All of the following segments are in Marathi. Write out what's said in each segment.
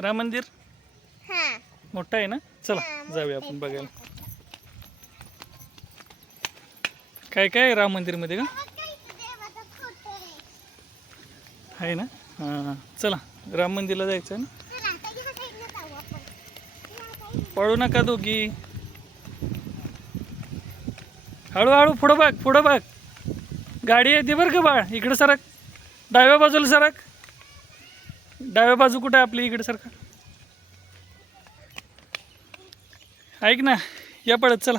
राम मंदिर? हा. मोठं आहे ना? चला जाऊया आपण. बघायला. काय काय आहे राम मंदिरमध्ये का? आहे. ना? हां चला राम मंदिरला जायचं आहे ना. पळू नका दोघी. हळूहळू पुढं बघ पुढं बघ. गाडी येते बरं का बाळ? इकडं सरक. डाव्या बाजूला सरक. डाव्या बाजू कुठं आहे आपली इकडे सरका ऐक ना या पडत चला.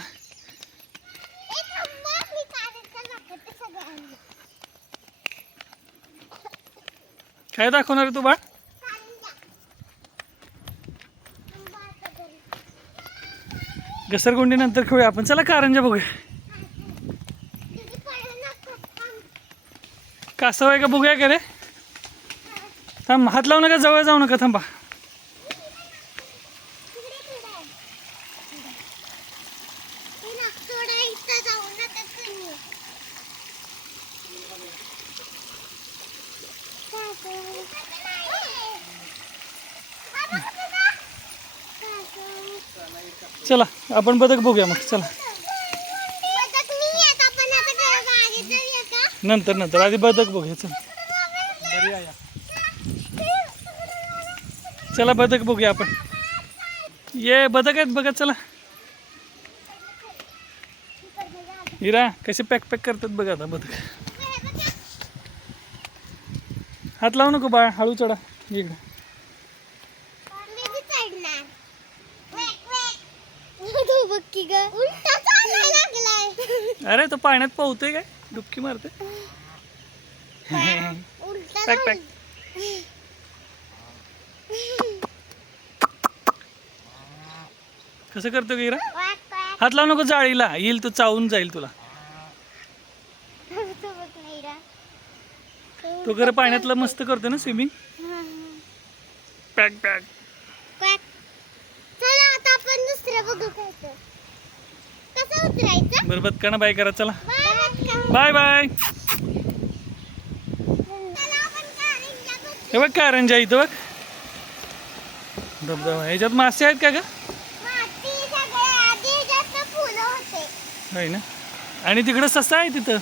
काय दाखवणार तू बाळ. घसरगुंडी नंतर खेळूया आपण. चला कारंजा बघूया. कासव आहे का? बघूया का रे? थांब हात लावू नका जवळ जाऊ नका थांबा. चला आपण बदक बघूया मग चला? नंतर नंतर आधी बदक बघूया चला चला बदक बघूया आपण. ये बदक आहेत बघा चला. हिरा कसे पॅक पॅक करतात बघा आता बदक. हात लावू नको बाळ हळू चढा इकडे. अरे तो पाण्यात पोहतोय काय? डुबकी मारते पॅक पॅक कसं करतो वाक. हात लावू नको जाळीला. येईल तो चावून जाईल तुला. तू खरं पाण्यातलं मस्त करतो ना स्विमिंग पॅक पॅक उतरायचं? बरं बदकाना बाय करा चला. Bye bye. हे बघ कारंजा इथं बघ. धबधबा. ह्याच्यात मासे आहेत का ग माती सगळं आधी जास्त फुलं आहे ना? आणि तिकडं ससा आहे तिथं.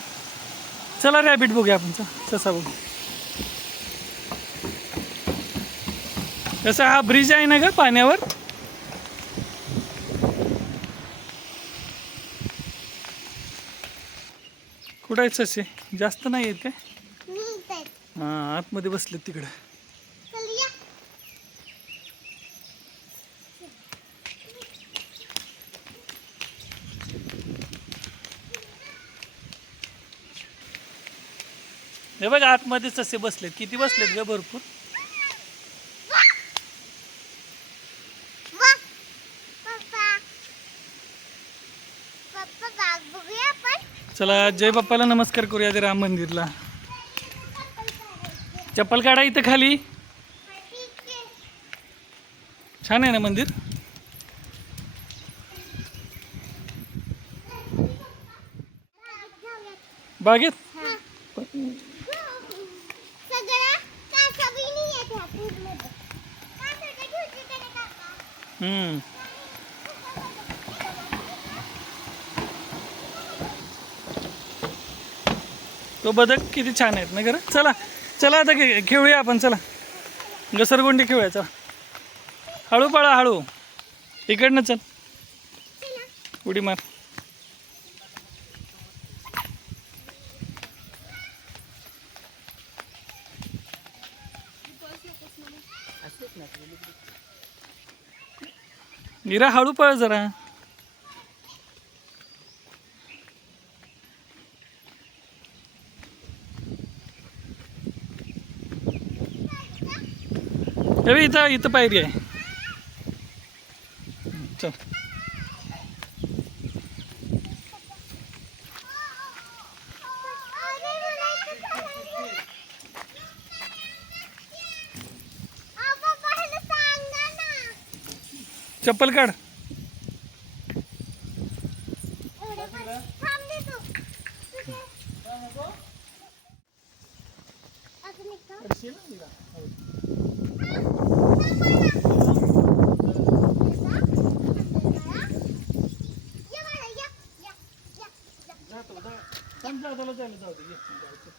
चला रॅबिट बघूया आपण ससा बघू. कसं हा ब्रिज आहे ना ग पाण्यावर? कुठं आहेत ससे? जास्त नाही आहे. हां आतमध्ये बसलेत तिकडं चल या हे बघ आतमध्येच तसे बसलेत. किती बसलेत ग भरपूर. चला जय बाप्पाला नमस्कार करूया ते राम मंदिरला. चप्पल काढा इथं खाली. छान आहे ना मंदिर? बागेत हा. सगळं कासवी नाही येत ह्या पूलमध्ये. कासवचं ठेवते का रे काका? हम्म. तो बदक किती छान आहेत ना खरं? चला चला आता खे- खेळूया आपण चला. घसरगुंडी खेळूया चला. हळू पळा हळू. इकडनं चल. उडी मार. निरा हळू पळ जरा. इथं इथं पायरी आहे. चल. चप्पल काढ? जातो जाऊ दे ये, जायचं.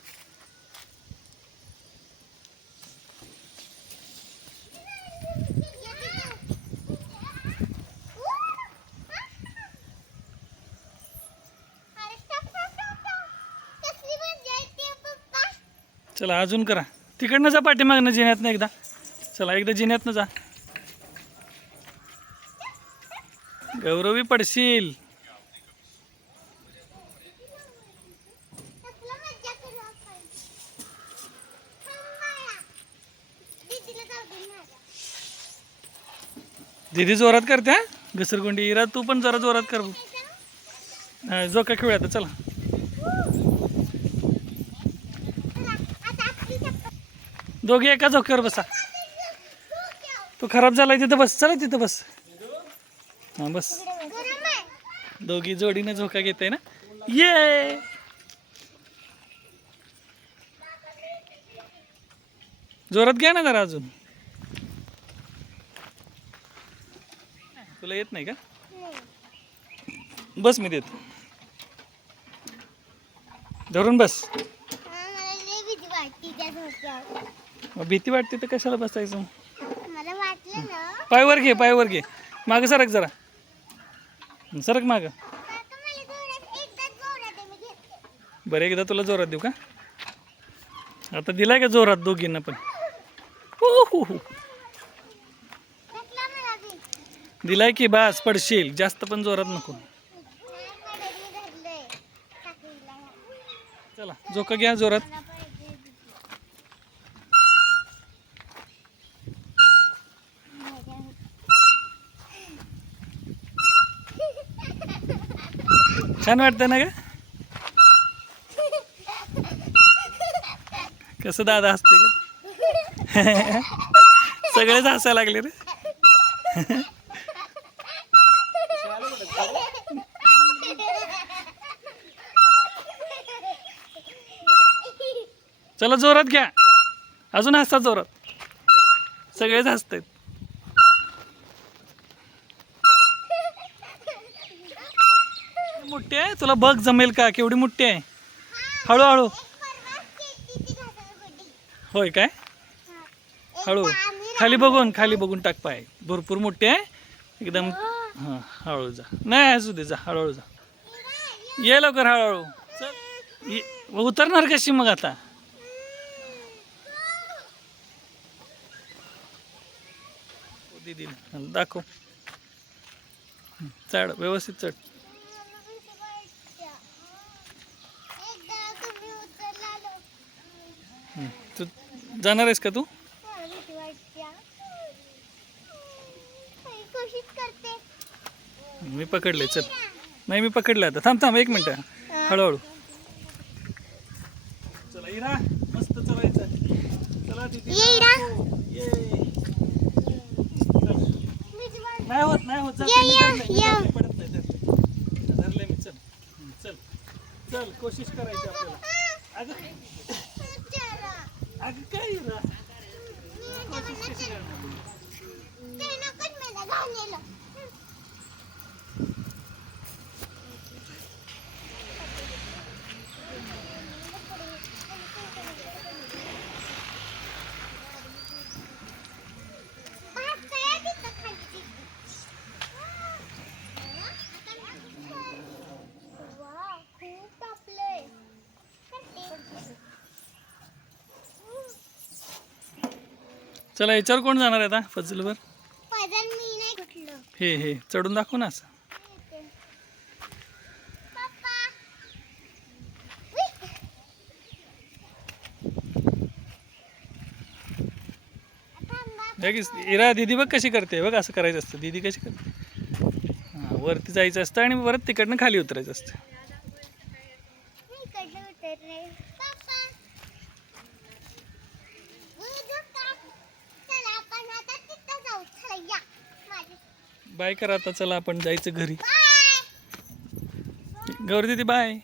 चला अजून करा. तिकडनं जा पाठीमागनं जिन्यातनं एकदा. चला एकदा जिन्यातनं जा. गौरवी पडशील. दीदी जोरात करते हा? घसरगुंडी. इरा तू पण जरा जोरात कर. जो का खेळूया आता चला. दोघे एका झोक्यावर बसा. तू खराब झालाय तिथं बस चला तिथं बस. हा बस. दोघी जोडीने झोका घेते ना? ये! जोरात घ्या ना जरा अजून. तुला येत नाही का? बस मी देत. धरून बस. मग भीती वाटते तर कशाला बसायचं? पायवर घे पायवर घे. मागं सरक जरा. सरक मागं. बरं एकदा तुला जोरात देऊ का? आता दिलाय का जोरात दोघींना पण? हो हो हो. दिलाय की बास पडशील. जास्त पण जोरात नको. चला झोका घ्या जोरात. छान वाटतं ना का कसं दादा असते का सगळेच हसायला लागले रे. चला जोरात घ्या. अजून हसता जोरात. सगळेच हसतात मोठी आहे? तुला बघ जमेल का? केवढी मोठी आहे? हळूहळू. होय काय? हळू. खाली बघून खाली बघून टाक पाय. भरपूर मोठी आहे. एकदम हां हळू जा. नाही असू दे जा हळूहळू जा. ये लवकर हळूहळू. चल. ये. उतरणार कशी मग आता? दिदी दाखव. चढ व्यवस्थित चढ. तू जाणार आहेस का तू? मी पकडले चल. नाही मी पकडले आता. थांब थांब एक मिनटं. हळूहळू. चला इरा. मस्त चलायचं. चला. नाही होत नाही होत. पडत नाही मी चल. चल. चल कोशिश करायची आपल्याला. अगं काय इरा कोशिश कशी करणार खूप तापलंय चला याच्यावर कोण जाणार आहे आता? फजलवर? हे हे चढून दाखव ना असं. इरा दीदी बघ कशी करते. बघ असं करायचं असतं. दीदी कशी करते. हां वरती जायचं असतं आणि परत तिकडनं खाली उतरायचं असतं मी इकडनं उतरले. पप्पा. उई, धक्का. चला आपण आता तिथं जाऊ चला या माझी बाय करा आता चला आपण जायचं घरी. गौरी दीदी बाय.